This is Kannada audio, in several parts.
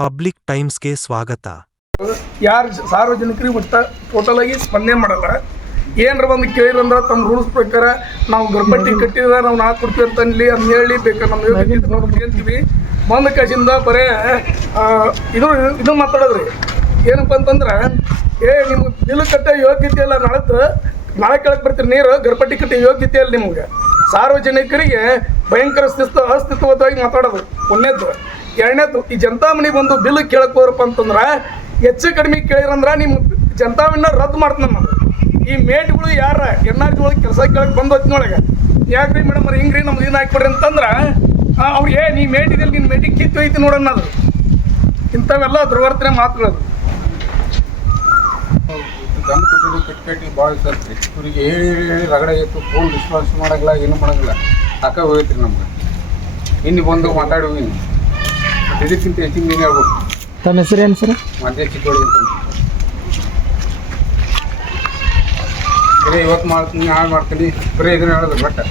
ಪಬ್ಲಿಕ್ ಟೈಮ್ಸ್ಗೆ ಸ್ವಾಗತ. ಯಾರು ಸಾರ್ವಜನಿಕರಿಗೆ ಒಟ್ಟ ಟೋಟಲ್ ಆಗಿ ಸ್ಪಂದನೆ ಮಾಡಲ್ಲ. ಏನಾರ ಬಂದು ಕೇಳಿರಂದ್ರೆ ತಮ್ಮ ರೂಲ್ಸ್ ಪ್ರಕಾರ ನಾವು ಗರ್ಭಟ್ಟಿ ಕಟ್ಟಿದ್ರೆ ನಾವು ನಾಲ್ಕು ಕೊಡ್ತೀವಿ ಅಂತ ಅನ್ಲಿ ಅದನ್ನ ಹೇಳಿ ಬೇಕಾದ್ರೆ ನಮ್ಮ ಹೇಳ್ತೀವಿ. ಬಂದ ಕಾಸಿಂದ ಬರೇ ಇದು ಮಾತಾಡೋದ್ರಿ. ಏನಪ್ಪ ಅಂತಂದ್ರೆ ನಿಮ್ಗೆ ಬಿಲ್ ಕಟ್ಟೋ ಯೋಗ್ಯತೆ ಇಲ್ಲ, ನಾಳೆ ಕೆಳಗೆ ಬರ್ತೀರಿ ನೀರು ಗರ್ಭಟ್ಟಿ ಕಟ್ಟೋ ಯೋಗ್ಯತೆ ಇಲ್ಲ ನಿಮ್ಗೆ. ಸಾರ್ವಜನಿಕರಿಗೆ ಭಯಂಕರ ಅಸ್ತಿತ್ವವಾಗಿ ಮಾತಾಡೋದು ಒಂದನೇದ್ದು. ಎರಡನೇದು, ಈ ಜನತಾ ಮನೆಗೆ ಬಂದು ಬಿಲ್ ಕೇಳಕ್ಕೆ ಹೋದ್ರಪ್ಪ ಅಂತಂದ್ರೆ ಹೆಚ್ಚು ಕಡಿಮೆ ಕೇಳಿರಂದ್ರೆ ನಿಮ್ಮ ಜನತಾವನ್ನ ರದ್ದು ಮಾಡ್ತಾನೆ ನಾನು. ಈ ಮೇಟ್ಗಳು ಯಾರ NRGಗಳು ಕೆಲಸ ಕೇಳಕ್ಕೆ ಬಂದು ಹೊತ್ತಿನೊಳಗೆ ಯಾಕ್ರಿ ಮೇಡಮ್ ಅವ್ರು ಹಿಂಗ್ರಿ ನಮ್ದು ಏನು ಹಾಕ್ಬಿಡ್ರಿ ಅಂತಂದ್ರೆ ಅವ್ರಿಗೆ ನೀ ಮೇಟಿದಲ್ಲಿ ನಿನ್ನ ಮೇಟಿಗೆ ಕಿತ್ತು ಹೋಯ್ತು ನೋಡೋಣ. ಅದು ಇಂಥವೆಲ್ಲ ದುರ್ವರ್ತನೆ ಮಾತುಗಳದು. ಗಂಡು ಕೊಟ್ಟಿದ್ದು ಕಟ್ಟಿ ಭಾಳ ಇರ್ತೈತೆ ರೀ. ಇವ್ರಿಗೆ ಹೇಳಿ ರಗಡೆ ಇತ್ತು, ಫೋನ್ ಡಿಸ್ಪಾನ್ಸ್ ಮಾಡೋಂಗಿಲ್ಲ, ಏನೂ ಮಾಡೋಂಗಿಲ್ಲ. ಸಾಕ ಹೋಗೈತೆ ರೀ ನಮ್ಗೆ. ಇನ್ನು ಬಂದು ಮಾತಾಡಿ ಹೋಗಿ ಇದಕ್ಕಿಂತ ಹೆಚ್ಚಿಗೆ ನೀನು ಹೇಳ್ಬೇಕು. ತಮ್ಮ ಹೆಸರು ಏನು ಸರ್? ಮಧ್ಯೆ ಚಿಕ್ಕೋಡಿ ಅಂತ ಬರೀ ಇವತ್ತು ಮಾಡ್ತೀನಿ, ನಾಳೆ ಮಾಡ್ತೀನಿ, ಬರೀ ಇದನ್ನ ಹೇಳೋದು. ಬಟ್ ಅದು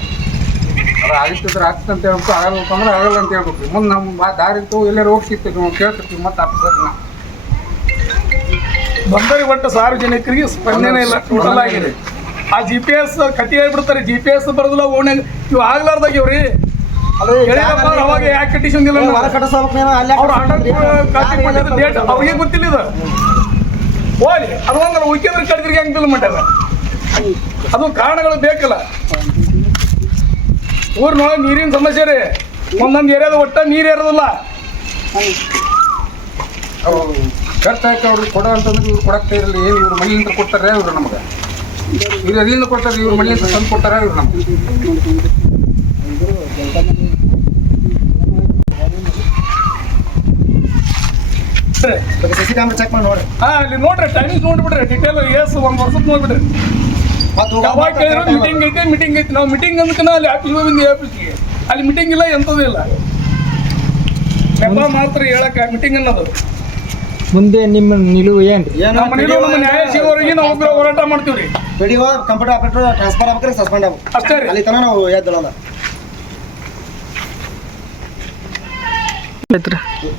ಆಗಿತ್ತಿದ್ರೆ ಆಗ್ತದೆ ಅಂತ ಹೇಳ್ಬೇಕು, ಆಗಲ್ಲ ಅಂದ್ರೆ ಆಗಲ್ಲ ಅಂತ ಹೇಳ್ಬೇಕು. ಮುಂದೆ ನಮ್ಮ ದಾರಿ ಇತ್ತು, ಎಲ್ಲರೂ ಹೋಗ್ತಿರ್ತೀವಿ, ನಾವು ಕೇಳ್ತಿರ್ತೀವಿ. ಮತ್ತು ಆಫೀಸರ್ನ ಬಂದರಿ ಒಟ್ಟು ಸಾರ್ವಜನಿಕರಿಗೆ ಸ್ಪಂದನೆ ಇಲ್ಲ, ಟೋಟಲ್ ಆಗಿದೆ. ಆ GPS ಕಟ್ಟಿ ಆಗಿಬಿಡ್ತಾರೆ. GPS ಬರೋದಿಲ್ಲ, ಓಣ್ಯಾಗ ಇವು ಆಗ್ಲಾರ್ದಾಗ ಇವ್ರಿ ಅವಾಗ ಯಾಕೆ ಕಟ್ಟಿಸಿಲ್ಲ ಅವ್ರು ಡೇಟ್ ಅವ್ರಿಗೆ ಗೊತ್ತಿಲ್ಲ. ಇದು ಹೋಗಿ ಅದು ಒಂದು ಉಳ್ಕಿದ್ರೆ ಕಡಿದ್ರಿಗೆ ಹೆಂಗೆ ಬಿಲ್ ಮಾಡ್ಯಾರ. ಅದು ಕಾರಣಗಳು ಬೇಕಲ್ಲ. ಊರಿನೊಳಗೆ ನೀರಿನ ಸಮಸ್ಯೆ ರೀ. ಒಂದೊಂದು ಏರಿಯಾದ ಒಟ್ಟ ನೀರು ಇರೋದಿಲ್ಲ. ಖರ್ಚು ಹಾಕಿ ಅವ್ರಿಗೆ ಕೊಡೋ ಅಂತಂದ್ರೆ ಇವ್ರು ಕೊಡಕ್ತಾ ಇರಲ್ಲ. ಏನು ಇವ್ರು ಮನೆಯಿಂದ ಕೊಡ್ತಾರೆ ಇವ್ರು ನಮಗೆ, ಇವ್ರು ಎಲ್ಲಿಂದ ಕೊಡ್ತಾರೆ, ಇವ್ರು ಮನೆಯಿಂದ ತಂದು ಕೊಡ್ತಾರೆ ಇವ್ರು ನಮ್ಗೆ. ಸಿ ಕ್ಯಾಮ್ರಾ ಚೆಕ್ ಮಾಡಿ ನೋಡ್ರಿ. ಅಲ್ಲಿ ನೋಡ್ರಿ, ಟೈಮಿಂಗ್ಸ್ ನೋಡ್ಬಿಡ್ರಿ, ಡಿಟೇಲ್ ಒಂದು ವರ್ಷದ ನೋಡ್ಬಿಡ್ರಿ. ಯಾವಾಗ ಕೇಳಿದ್ರು ಮೀಟಿಂಗ್ ಐತಿ ನಾವು ಮೀಟಿಂಗ್ ಅಂದ್ಕನ ಅಲ್ಲಿ ಆಫೀಸ್ಗೆ ಅಲ್ಲಿ ಮೀಟಿಂಗ್ ಇಲ್ಲ, ಎಂಥದ್ದು ಇಲ್ಲ. ನೆಪ ಮಾತ್ರ ಹೇಳಕ್ಕೆ ಮೀಟಿಂಗ್ ಅನ್ನೋದು. ಮುಂದೆ ನಿಮ್ಮ ನಿಲುವು ಏನು? ನಮ್ಮ ನ್ಯಾಯ ಸಿಗೋವರೆಗೆ ನಾವು ಹೋರಾಟ ಮಾಡ್ತೀವಿ ರೀ. PDO ಕಂಪ್ಯೂಟರ್ ಆಪರೇಟರ್ ಟ್ರಾನ್ಸ್ಫರ್ ಆಗ್ಬೇಕಾದ್ರೆ ಸಸ್ಪೆಂಡ್ ಆಗ್ಬೇಕು ಅಷ್ಟೇ ರೀ. ಅಲ್ಲಿ ತನಕ ನಾವು ಎದ್ದಳಲ್ಲ.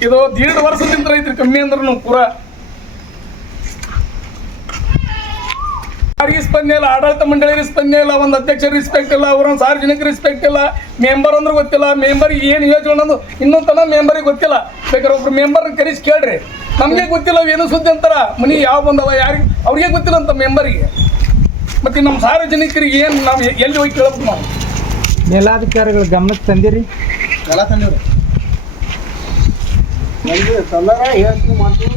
ಇದು 1.5 ವರ್ಷದಿಂದ ಐತ್ರಿ, ಕಮ್ಮಿ ಅಂದ್ರೆ ಪೂರಾ ಯಾರಿಗೆ ಸ್ಪಂದನೆ ಇಲ್ಲ. ಆಡಳಿತ ಮಂಡಳಿ ಸ್ಪಂದನೆ ಇಲ್ಲ, ಒಂದು ಅಧ್ಯಕ್ಷರ ರೆಸ್ಪೆಕ್ಟ್ ಇಲ್ಲ, ಅವ್ರ ಸಾರ್ವಜನಿಕ ರೆಸ್ಪೆಕ್ಟ್ ಇಲ್ಲ. ಮೆಂಬರ್ ಅಂದ್ರೆ ಗೊತ್ತಿಲ್ಲ, ಮೆಂಬರ್ಗೆ ಏನು ಯೋಚನೆ ಅನ್ನೋದು ಇನ್ನೊಂದು ತನ ಮೆಂಬರಿಗೆ ಗೊತ್ತಿಲ್ಲ. ಬೇಕಾದ್ರೆ ಒಬ್ರು ಮೆಂಬರ್ ಕರೆಸಿ ಕೇಳ್ರಿ, ನಮಗೆ ಗೊತ್ತಿಲ್ಲ ಏನು ಸುದ್ದಿ ಅಂತಾರ. ಮನಿ ಯಾವ ಬಂದವ ಯಾರಿಗೆ ಅವ್ರಿಗೆ ಗೊತ್ತಿಲ್ಲ ಅಂತ ಮೆಂಬರಿಗೆ. ಮತ್ತು ನಮ್ಮ ಸಾರ್ವಜನಿಕರಿಗೆ ಏನು ನಾವು ಎಲ್ಲಿ ಹೋಗಿ ಕೇಳಬೇಕು? ನಾವು ಮೇಲಾಧಿಕಾರಿಗಳ ಗಮನಕ್ಕೆ ತಂದಿರಿ? ಎಲ್ಲ ತಂದಿವ್ರಿ. ಯೋಚನೆ ಮಾಡ್ತೀವಿ,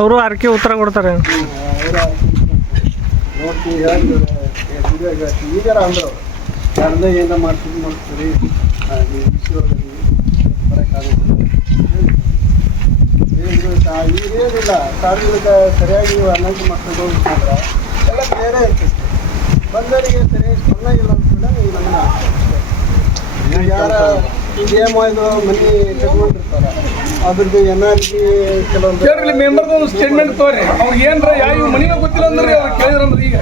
ಅವರು ಅರ್ಕೆ ಉತ್ತರ ಕೊಡ್ತಾರೆ. ನೋಡ್ತೀವಿ, ಈಗಾರ ಅಂದರು ಯಾರ್ದ ಏನೋ ಮಾಡ್ತೀವಿ ಮಾಡ್ತೀವಿ ಬರೋಕ್ಕಾಗುತ್ತೆ. ಈಗೇನಿಲ್ಲ, ಸಾರ್ವಜನಿಕ ಸರಿಯಾಗಿ ಅನೌನ್ಸ್ ಮಾಡ್ಕೊಂಡು ಹೋಗ್ಬಿಟ್ರೆ ಎಲ್ಲ ಬೇರೆ ಇರ್ತೈತಿ. ಬಂದವರಿಗೆ ಸರಿಯಾಗಿ ಸ್ಪಂದನೆ ಅಂತ ಕೂಡ ಈಗ ನಮ್ಮನ್ನ ಯಾರ ಏನು ಇದು ಮನೆ ಕಟ್ಕೊಂಡಿರ್ತಾರೆ ಅದ್ರದ್ದು NRG ಕೆಲವೊಂದು ಕೇಳ್ರಿ. ಮೆಂಬರ್ದು ಒಂದು ಸ್ಟೇಟ್ಮೆಂಟ್ ತೋರಿ. ಅವ್ರಿಗೆ ಏನ್ರ ಯಾವ ಮನಿನ ಗೊತ್ತಿಲ್ಲ ಅಂದ್ರೆ ಅವ್ರು ಕೇಳಿದ್ರಂದ್ರೆ ಈಗ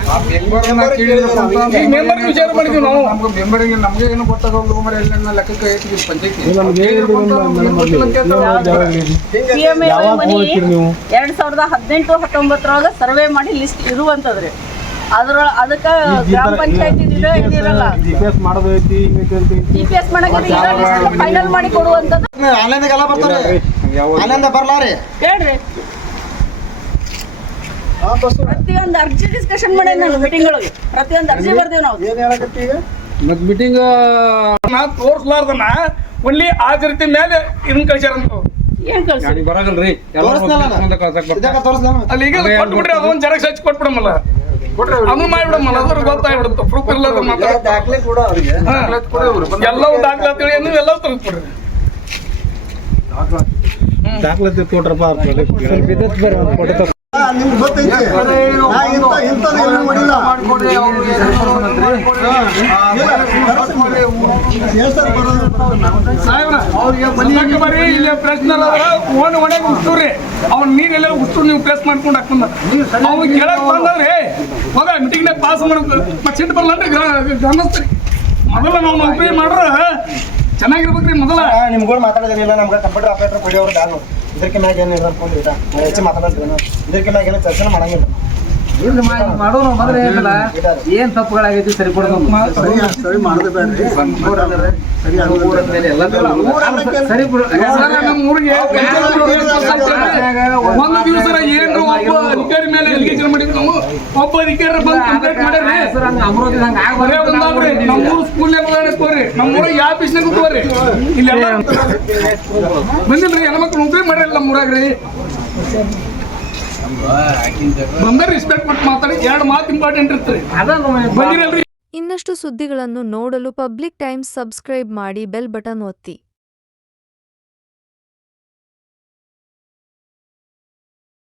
ಮೆಂಬರ್ಗೆ ವಿಚಾರ ಮಾಡಿದ್ವಿ ನಾವು. ಮೆಂಬರಿಗೆ ನಮಗೆ ಏನು ಗೊತ್ತಾಗೋದು ಮರ ಎಲ್ಲ ಲೆಕ್ಕಕ್ಕೆ ಐತಿ ಪಂಚಾಯತಿ. 2018-19 ಸರ್ವೆ ಮಾಡಿ ಲಿಸ್ಟ್ ಇರುವಂತದ್ರಿ. ಅದಕ್ಕೆ ಗ್ರಾಮ ಪಂಚಾಯತಿ GPS ಮಾಡಕ್ಕೆ ಫೈನಲ್ ಮಾಡಿ ಕೊಡುವಂಥದ್ದು. ಆನ್ಲೈನ್ದಾಗೆಲ್ಲ ಬರ್ತಾರೆ, ಆನ್ಲೈನ್ದಾಗ ಬರ್ಲಾರಿ ಹೇಳ್ರಿ. ಪ್ರತಿಯೊಂದು ಅರ್ಜಿ ಡಿಸ್ಕಷನ್ ಮಾಡಿ ನಾನು ಮೀಟಿಂಗ್ ಒಳಗೆ ಪ್ರತಿಯೊಂದು ಅರ್ಜಿ ಬರ್ದೇವ್ ನಾವು. ಏನು ಹೇಳಕತ್ತಿ ಈಗ ಮತ್ತು ಮೀಟಿಂಗ್ ತೋರಿಸ್ಲಾರ್ದನ್ನ ಒಳ್ಳೆ ಆಚರಿತಿ ಮೇಲೆ ಇದನ್ನ ಕಳ್ಸ್ಯಾರಂತ. ಏನ್ ಕಳ್ಸಿ ಬರಗಲ್ರಿ ಅಲ್ಲಿ ಈಗ ಕೊಟ್ಬಿಡ್ರಿ, ಅದೊಂದು ಜೆರಾಕ್ಸ್ ಹಚ್ಚಿ ಕೊಟ್ಬಿಡಮಲ್ಲ, ಅದನ್ನ ಮಾಡಿಬಿಡಮಲ್ಲ, ಅದ್ರ ಗೊತ್ತಾಗ್ಬಿಡುತ್ತೆ. ಪ್ರೂಫ್ ಇಲ್ಲ ದಾಖಲೆ ಕೂಡ ಅವರಿಗೆ ಎಲ್ಲವೂ ದಾಖಲಾತಿ ಎಲ್ಲವೂ ತರಿಸ್ಬಿಡ್ರಿ. ದಾಖಲಾತಿ ಕೊಟ್ರಪ್ಪ. ನಿಮ್ಗೆ ಗೊತ್ತೈತಿ ಇಂಥದ್ದು ಏನು ಮಾಡಿಲ್ಲ. ಅವ್ರಿಗೆ ಬರೀ ಇಲ್ಲಿ ಪ್ರಶ್ನೆ ಓಣ್ ಒಣಗಿ ಹುಟ್ಟುರಿ, ಅವ್ನ ನೀರೆಲ್ಲ ಹುಟ್ಟು ನೀವು ಪ್ರೆಸ್ ಮಾಡ್ಕೊಂಡು ಹಾಕೊಂಡ ಅವ್ನು ಕೇಳಕ್ ಬಂದ್ರೆ ಹೋಗ ಮೀಟಿಂಗ್ನಾಗ ಪಾಸ್ ಮಾಡ್ಬೇಕು. ಮತ್ತೆ ಸಿಟ್ಟು ಬರಲ್ಲ ಅಂದ್ರೆ ಗ್ರಾಮಸ್ಥರಿಗೆ ಮೊದಲ ನಾವು ನೌಕರಿ ಮಾಡ್ರ ಚೆನ್ನಾಗಿರ್ಬೇಕ್ರಿ ಮೊದಲ ನಿಮ್ಗಳು ಮಾತಾಡೋದಿಲ್ಲ ನಮ್ಗೆ ಕಂಪ್ಯೂಟರ್ ಆಪರೇಟರ್ ಕೊಡಿಯವ್ರು ನಾನು ಇದಕ್ಕೆ ಮ್ಯಾಗ ಏನು ಇರೋದು ಫೋನ್ ಇಲ್ಲ ಹೆಚ್ಚು ಮಾತಾಡೋದು ಇದಕ್ಕೆ ಮ್ಯಾಗ ಏನೋ ಚರ್ಚೆ ಮಾಡಂಗಿಲ್ಲ ಮಾಡೋಣ ಮೊದಲು ಏನಿಲ್ಲ ಏನ್ ತಪ್ಪುಗಳಾಗೈತಿ ಸರಿಪಡೋದು ಸರಿ ಮಾಡೋದು ಬೇಡ್ರಿ ಸರಿ ನಮ್ಮ ಊರಿಗೆ ಒಂದು ದಿವಸ ಏನ್ರ ಒಬ್ಬ ಅಧಿಕಾರಿ ಮೇಲೆ ಎಲಿಗೇಷನ್ ಮಾಡಿದ್ವಿ ನಾವು ಒಬ್ಬ ಅಧಿಕಾರಿ ಬಂದು ಕಂಪ್ಲೇಂಟ್ ಮಾಡ್ಯಾರಿ ಬರೇ ಒಂದಾಗ್ರಿ ನಮ್ಮೂರು ಸ್ಕೂಲ್ನಾಗ ಉದಾಹರಣೆ ತೋರಿ ನಮ್ಮೂರಾಗ ಯಾವ ಆಫೀಸ್ನಾಗ ತೋರಿ ಇಲ್ಲೆಲ್ಲ ಬಂದಿಲ್ರಿ ಹೆಣ್ಮಕ್ಳು ನೌಕರಿ ಮಾಡ್ಯಾರ ನಮ್ಮೂರಾಗ್ರಿ ಬಂದ್ರೆ ರೆಸ್ಪೆಕ್ಟ್ ಕೊಟ್ಟು ಮಾತಾಡಿ 2 ಮಾತು ಇಂಪಾರ್ಟೆಂಟ್ ಇರ್ತದೆ ಬಂದಿರಲ್ರಿ. ಇನ್ನಷ್ಟು ಸುದ್ದಿಗಳನ್ನು ನೋಡಲು ಪಬ್ಲಿಕ್ ಟೈಮ್ಸ್ ಸಬ್ಸ್ಕ್ರೈಬ್ ಮಾಡಿ ಬೆಲ್ ಬಟನ್ ಒತ್ತಿ.